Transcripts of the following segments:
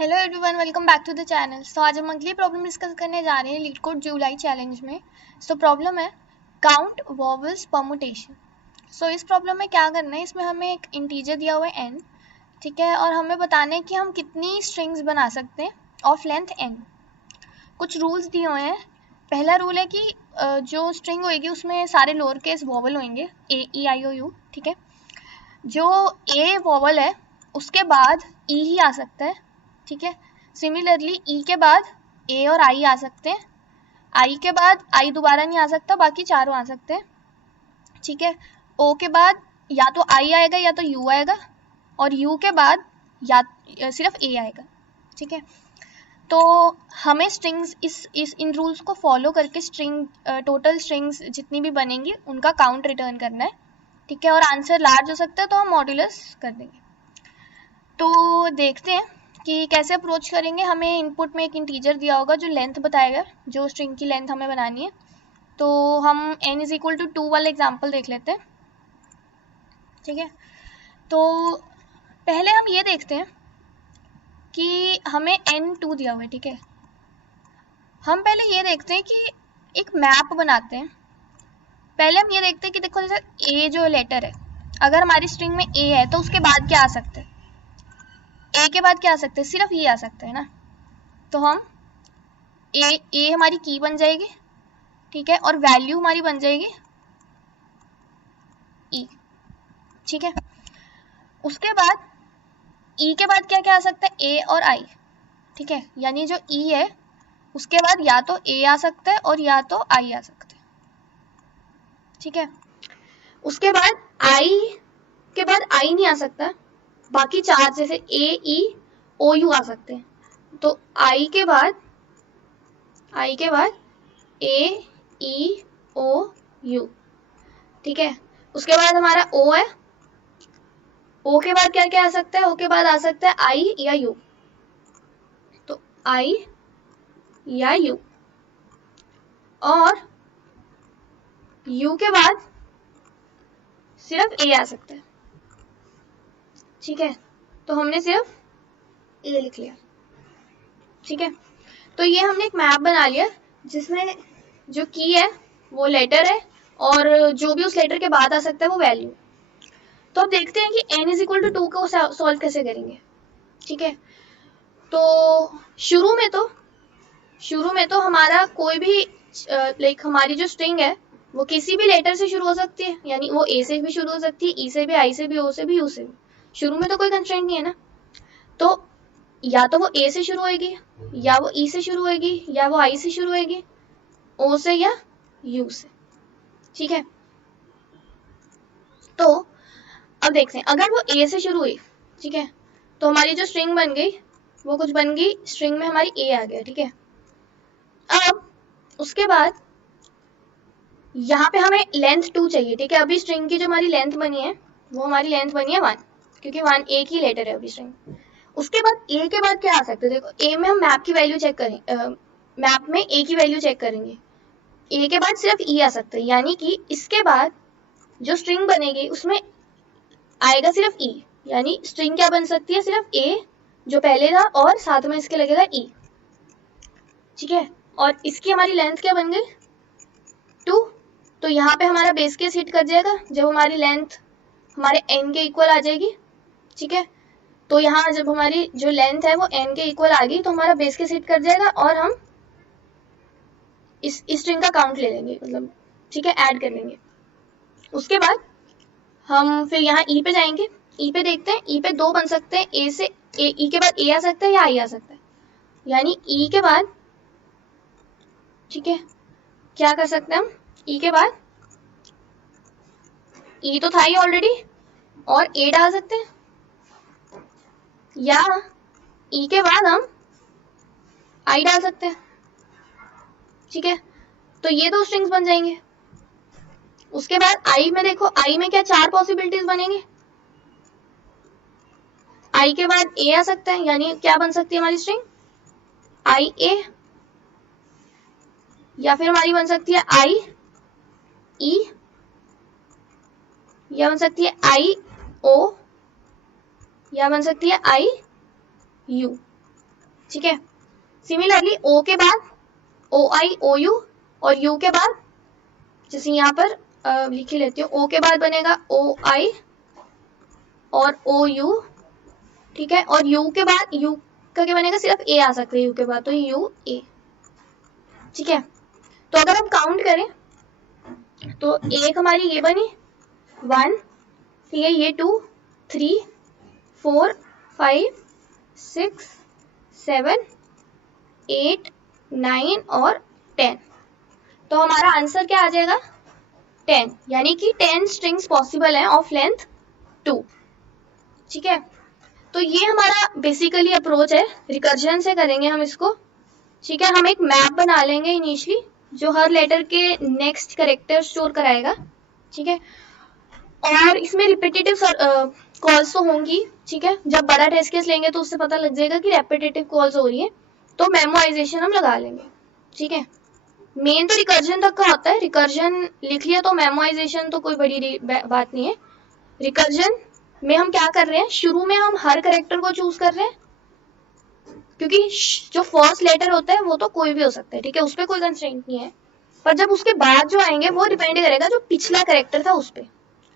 Hello everyone, welcome back to the channel. So आज हम अगली प्रॉब्लम डिस्कस करने जा रहे हैं लीड कोड जुलाई चैलेंज में। सो प्रॉब्लम है काउंट वॉवल्स परमुटेशन। सो इस प्रॉब्लम में क्या करना है, इसमें हमें एक इंटीजर दिया हुआ है n, ठीक है, और हमें बताना है कि हम कितनी स्ट्रिंग्स बना सकते हैं ऑफ लेंथ n। कुछ रूल्स दिए हुए हैं। पहला रूल है कि जो स्ट्रिंग होएगी उसमें सारे लोअर केस वॉवल होंगे, ए ई आई ओ यू, ठीक है। जो ए वॉवल है उसके बाद ई ही आ सकता है, ठीक है। सिमिलरली ई के बाद ए और आई आ सकते हैं, आई के बाद आई दोबारा नहीं आ सकता, बाकी चारों आ सकते हैं, ठीक है। ओ के बाद या तो आई आएगा या तो यू आएगा, और यू के बाद या सिर्फ ए आएगा, ठीक है। तो हमें स्ट्रिंग्स इस इन रूल्स को फॉलो करके टोटल स्ट्रिंग्स जितनी भी बनेंगी उनका काउंट रिटर्न करना है, ठीक है। और आंसर लार्ज हो सकता है तो हम मॉड्यूलस कर देंगे। तो देखते हैं कि कैसे अप्रोच करेंगे। हमें इनपुट में एक इंटीजर दिया होगा जो लेंथ बताएगा, जो स्ट्रिंग की लेंथ हमें बनानी है। तो हम n इज इक्वल टू 2 वाला एग्जाम्पल देख लेते हैं, ठीक है। तो पहले हम ये देखते हैं कि हमें n2 दिया हुआ है, ठीक है। हम पहले ये देखते हैं कि एक मैप बनाते हैं। पहले हम ये देखते हैं कि देखो, जैसे a जो लेटर है, अगर हमारी स्ट्रिंग में a है तो उसके बाद क्या आ सकता है, ए के बाद क्या आ सकता है, सिर्फ ये आ सकता है ना। तो हम ए हमारी की बन जाएगी, ठीक है, और वैल्यू हमारी बन जाएगी ई, ठीक है। उसके बाद ई के बाद क्या क्या आ सकता है, ए और आई, ठीक है। यानी जो ई है उसके बाद या तो ए आ सकता है और या तो आई आ सकता है, ठीक है। उसके बाद आई के बाद आई नहीं आ सकता, बाकी चार जैसे ए ई ओ यू आ सकते हैं। तो आई के बाद ए ई ओ यू, ठीक है। उसके बाद हमारा ओ है, ओ के बाद क्या क्या आ सकता है, ओ के बाद आ सकता है आई या यू, तो आई या यू। और यू के बाद सिर्फ ए आ सकता है, ठीक है। तो हमने सिर्फ ए लिख लिया, ठीक है। तो ये हमने एक मैप बना लिया जिसमें जो की है वो लेटर है और जो भी उस लेटर के बाद आ सकता है वो वैल्यू। तो अब देखते हैं कि n इज इक्वल टू 2 को सॉल्व कैसे करेंगे, ठीक है। तो शुरू में तो हमारा कोई भी लाइक हमारी जो स्ट्रिंग है वो किसी भी लेटर से शुरू हो सकती है, यानी वो ए से भी शुरू हो सकती है, ई से भी, आई से भी, ओ से भी, यू से भी। शुरू में तो कोई कंस्ट्रेंट नहीं है ना। तो या तो वो ए से शुरू होएगी, या वो ई से शुरू होएगी, या वो आई से शुरू होएगी, ओ से या यू से, ठीक है। तो अब देखते हैं, अगर वो ए से शुरू हुई, ठीक है, तो हमारी जो स्ट्रिंग बन गई वो कुछ बन गई, स्ट्रिंग में हमारी ए आ गया, ठीक है। अब उसके बाद यहाँ पे हमें लेंथ 2 चाहिए, ठीक है। अभी स्ट्रिंग की जो हमारी लेंथ बनी है वो हमारी लेंथ बनी है 1, क्योंकि 1 एक ही लेटर है अभी स्ट्रिंग। उसके बाद ए के बाद क्या आ सकता है, देखो ए में हम मैप की वैल्यू चेक करेंगे, मैप में ए की वैल्यू चेक करेंगे। ए के बाद सिर्फ ई आ सकता है, यानी कि इसके बाद जो स्ट्रिंग बनेगी उसमें आएगा सिर्फ ई, यानी स्ट्रिंग क्या बन सकती है, सिर्फ ए जो पहले था और साथ में इसके लगेगा ई, ठीक है। और इसकी हमारी लेंथ क्या बन गई, 2। तो यहाँ पे हमारा बेस केस हिट कर जाएगा जब हमारी लेंथ हमारे n के इक्वल आ जाएगी, ठीक है। तो यहाँ जब हमारी जो लेंथ है वो n के इक्वल आ गई तो हमारा बेस केस हिट कर जाएगा और हम इस स्ट्रिंग का काउंट ले लेंगे, मतलब ठीक है, ऐड कर लेंगे। उसके बाद हम फिर यहाँ ई पे जाएंगे, ई पे देखते हैं, ई पे 2 बन सकते हैं, ए से ई के बाद ए आ सकता है या आई आ सकता है, यानी ई के बाद, ठीक है, क्या कर सकते हैं हम, ई के बाद ई तो था ही ऑलरेडी और ए डाल सकते हैं, या ई के बाद हम आई डाल सकते हैं, ठीक है। तो ये 2 स्ट्रिंग्स बन जाएंगे। उसके बाद आई में देखो, आई में क्या 4 पॉसिबिलिटीज बनेंगे। आई के बाद ए आ सकता है, यानी क्या बन सकती है हमारी स्ट्रिंग, आई ए, या फिर हमारी बन सकती है आई ई, या बन सकती है आई ओ, या बन सकती है आई यू, ठीक है। सिमिलरली ओ के बाद ओ आई ओ यू और यू के बाद जैसे यहाँ पर लिख ही लेती हूँ, ओ के बाद बनेगा ओ आई और ओ यू, ठीक है। और यू के बाद यू का क्या बनेगा, सिर्फ ए आ सकता है यू के बाद, तो यू ए, ठीक है। तो अगर हम काउंट करें तो एक हमारी ये बनी 1, ठीक है, ये 2 3 4 5 6 7 8 9 और 10, तो हमारा आंसर क्या आ जाएगा 10, यानी कि 10 स्ट्रिंग्स पॉसिबल है ऑफ लेंथ 2, ठीक है। तो ये हमारा बेसिकली अप्रोच है, रिकर्जन से करेंगे हम इसको, ठीक है। हम एक मैप बना लेंगे इनिशियली जो हर लेटर के नेक्स्ट कैरेक्टर स्टोर कराएगा, ठीक है। और इसमें रिपीटेटिव कॉल्स तो होंगी, ठीक है। जब बड़ा टेस्ट केस लेंगे तो उससे पता लग जाएगा कि रेपिटेटिव कॉल्स हो रही है, तो मेमोराइजेशन हम लगा लेंगे, ठीक है। मेन तो रिकर्जन तक का होता है, रिकर्जन लिख लिया तो मेमोराइजेशन तो कोई बड़ी बात नहीं है। रिकर्जन में हम क्या कर रहे हैं, शुरू में हम हर कैरेक्टर को चूज कर रहे हैं, क्योंकि जो फर्स्ट लेटर होता है वो तो कोई भी हो सकता है, ठीक है, उस पर कोई कंस्ट्रेंट नहीं है। पर जब उसके बाद जो आएंगे वो डिपेंड करेगा जो पिछला कैरेक्टर था उस पर।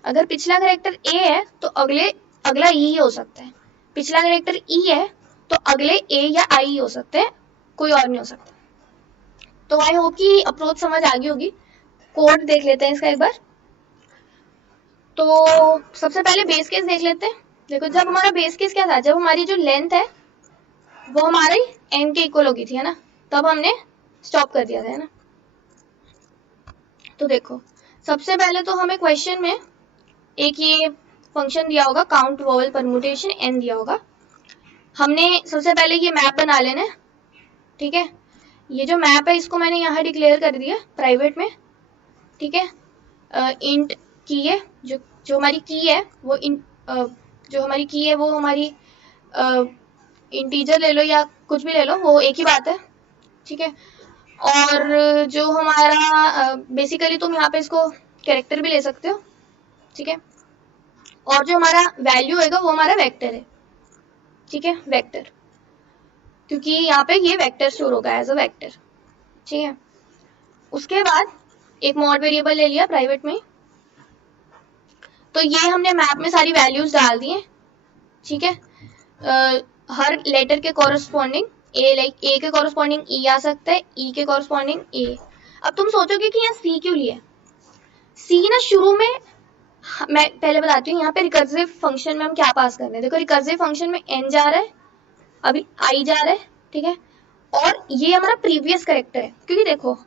अगर पिछला कैरेक्टर ए है तो अगला ई हो सकता है, पिछला कैरेक्टर ई है तो अगले ए या आई हो सकते हैं, कोई और नहीं हो सकता। तो आई होप कि अप्रोच समझ आ गई होगी। कोड देख लेते हैं इसका एक बार। तो सबसे पहले बेस केस देख लेते हैं। देखो जब हमारा बेस केस क्या था, जब हमारी जो लेंथ है वो हमारी n के इक्वल होगी थी, है ना, तब हमने स्टॉप कर दिया था, है ना। तो देखो सबसे पहले तो हमें क्वेश्चन में एक ये फंक्शन दिया होगा काउंट वोवेल परम्यूटेशन n दिया होगा, हमने सबसे पहले ये मैप बना लेना है, ठीक है। ये जो मैप है इसको मैंने यहाँ डिक्लेयर कर दिया प्राइवेट में, ठीक है। इंट की है, जो हमारी की है वो जो हमारी की है वो हमारी इंटीजर ले लो या कुछ भी ले लो, वो एक ही बात है, ठीक है। और जो हमारा बेसिकली तुम यहाँ पे इसको कैरेक्टर भी ले सकते हो, ठीक है। और जो हमारा वैल्यू होगा वो हमारा वेक्टर है, ठीक है, वेक्टर, क्योंकि यहाँ पे ये वेक्टर स्टोर होगा एज अ वेक्टर, ठीक है। उसके बाद एक मॉड वेरिएबल ले लिया प्राइवेट में, तो ये हमने मैप में सारी वैल्यूज डाल दी हैं, ठीक है। हर लेटर के कॉरस्पॉन्डिंग ए के कॉरस्पॉन्डिंग ई आ सकता है, ई के कॉरस्पॉन्डिंग ए। अब तुम सोचोगे कि यहाँ सी क्यों लिया, सी ना शुरू में, मैं पहले बताती हूँ यहाँ पे रिकर्सिव फंक्शन में हम क्या पास कर रहे हैं। देखो रिकर्सिव फंक्शन में n जा रहा है, अभी i जा रहा है, ठीक है। और ये हमारा प्रीवियस कैरेक्टर है, क्योंकि देखो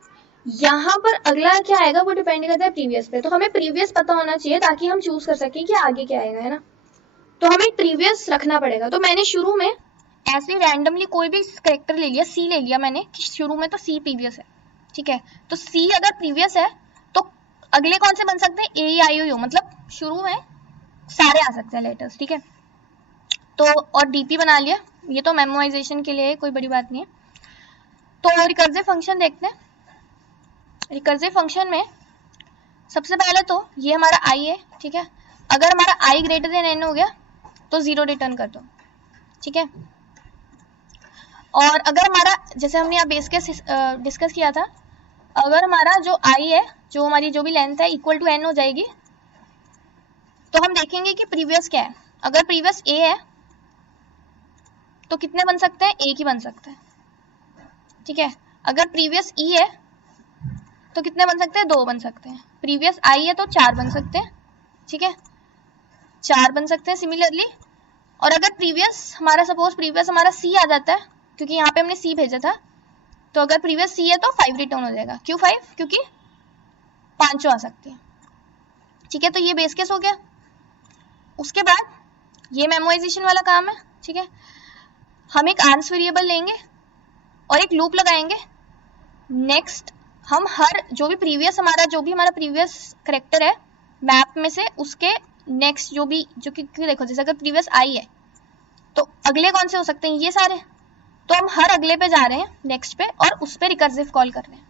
यहाँ पर अगला क्या आएगा वो डिपेंड करता है प्रीवियस पे, तो हमें प्रीवियस पता होना चाहिए ताकि हम चूज कर सकें कि आगे क्या आएगा, है ना। तो हमें प्रीवियस रखना पड़ेगा, तो मैंने शुरू में ऐसे रैंडमली कोई भी कैरेक्टर ले लिया, सी ले लिया मैंने कि शुरू में तो सी प्रीवियस है, ठीक है। तो सी अगर प्रीवियस है तो अगले कौन से बन सकते हैं, ए आई ओ, मतलब शुरू में सारे आ सकते हैं लेटर्स, ठीक है। तो और डीपी बना लिया, ये तो मेमोराइजेशन के लिए है, कोई बड़ी बात नहीं है। तो रिकर्सिव फंक्शन देखते हैं। रिकर्सिव फंक्शन में सबसे पहले तो ये हमारा आई है, ठीक है। अगर हमारा आई ग्रेटर देन एन हो गया तो 0 रिटर्न कर दो, ठीक है। और अगर हमारा, जैसे हमने यहाँ बेस केस डिस्कस किया था, अगर हमारा जो आई है, जो हमारी जो भी लेंथ है इक्वल टू एन हो जाएगी, तो हम देखेंगे कि प्रीवियस क्या है। अगर प्रीवियस ए है तो कितने बन सकते हैं, एक ही बन सकते हैं, ठीक है। अगर प्रीवियस ई है तो कितने बन सकते हैं, 2 बन सकते हैं। प्रीवियस आई है तो 4 बन सकते हैं, ठीक है, 4 बन सकते हैं सिमिलरली। और अगर प्रीवियस हमारा, सपोज प्रीवियस हमारा सी आ जाता है, क्योंकि यहाँ पे हमने सी भेजा था, तो अगर प्रीवियस सी है तो 5 रिटर्न हो जाएगा। क्यों 5, क्योंकि 5 आ सकती है, ठीक है। तो ये बेस केस हो गया। उसके बाद ये मेमोराइजेशन वाला काम है, ठीक है। हम एक आंसर वेरिएबल लेंगे और एक लूप लगाएंगे। नेक्स्ट हम हर जो भी हमारा प्रीवियस कैरेक्टर है मैप में से, उसके नेक्स्ट जो कि देखो जैसे अगर प्रीवियस आई है तो अगले कौन से हो सकते हैं, ये सारे। तो हम हर अगले पे जा रहे हैं, नेक्स्ट पे, और उस पे रिकर्सिव कॉल कर रहे हैं,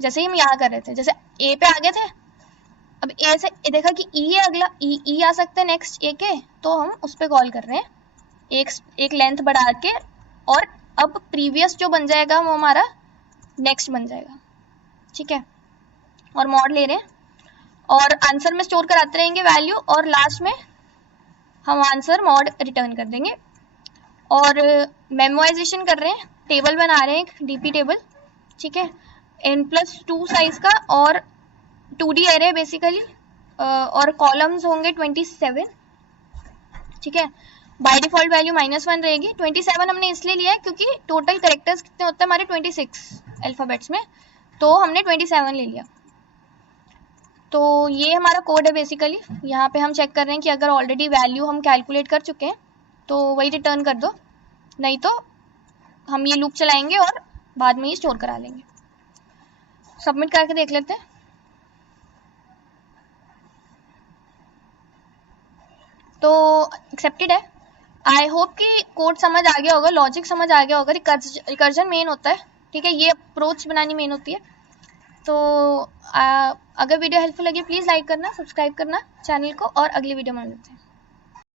जैसे ही हम यहाँ कर रहे थे। जैसे ए पे आ गए थे, अब ए से देखा कि ई है अगला, ई आ सकते हैं नेक्स्ट ए के, तो हम उस पे कॉल कर रहे हैं एक लेंथ बढ़ा के, और अब प्रीवियस जो बन जाएगा वो हमारा नेक्स्ट बन जाएगा, ठीक है। और मॉड ले रहे हैं और आंसर में स्टोर कराते रहेंगे वैल्यू, और लास्ट में हम आंसर मॉड रिटर्न कर देंगे। और मेमोराइजेशन कर रहे हैं, टेबल बना रहे हैं, एक डीपी टेबल, ठीक है, n+2 साइज का, और 2D एरे बेसिकली, और कॉलम्स होंगे 27, ठीक है। बाय डिफॉल्ट वैल्यू -1 रहेगी। 27 हमने इसलिए लिया है क्योंकि टोटल कैरेक्टर्स कितने होते हैं हमारे 26 अल्फाबेट्स में, तो हमने 27 ले लिया। तो ये हमारा कोड है बेसिकली। यहाँ पे हम चेक कर रहे हैं कि अगर ऑलरेडी वैल्यू हम कैलकुलेट कर चुके हैं तो वही रिटर्न कर दो, नहीं तो हम ये लूप चलाएंगे और बाद में ही स्टोर करा लेंगे। सबमिट करके देख लेते हैं। तो एक्सेप्टेड है। आई होप कि कोड समझ आ गया होगा, लॉजिक समझ आ गया होगा। रिकर्जन मेन होता है, ठीक है, ये अप्रोच बनानी मेन होती है। तो अगर वीडियो हेल्पफुल लगी प्लीज़ लाइक करना, सब्सक्राइब करना चैनल को, और अगली वीडियो में मिलते हैं।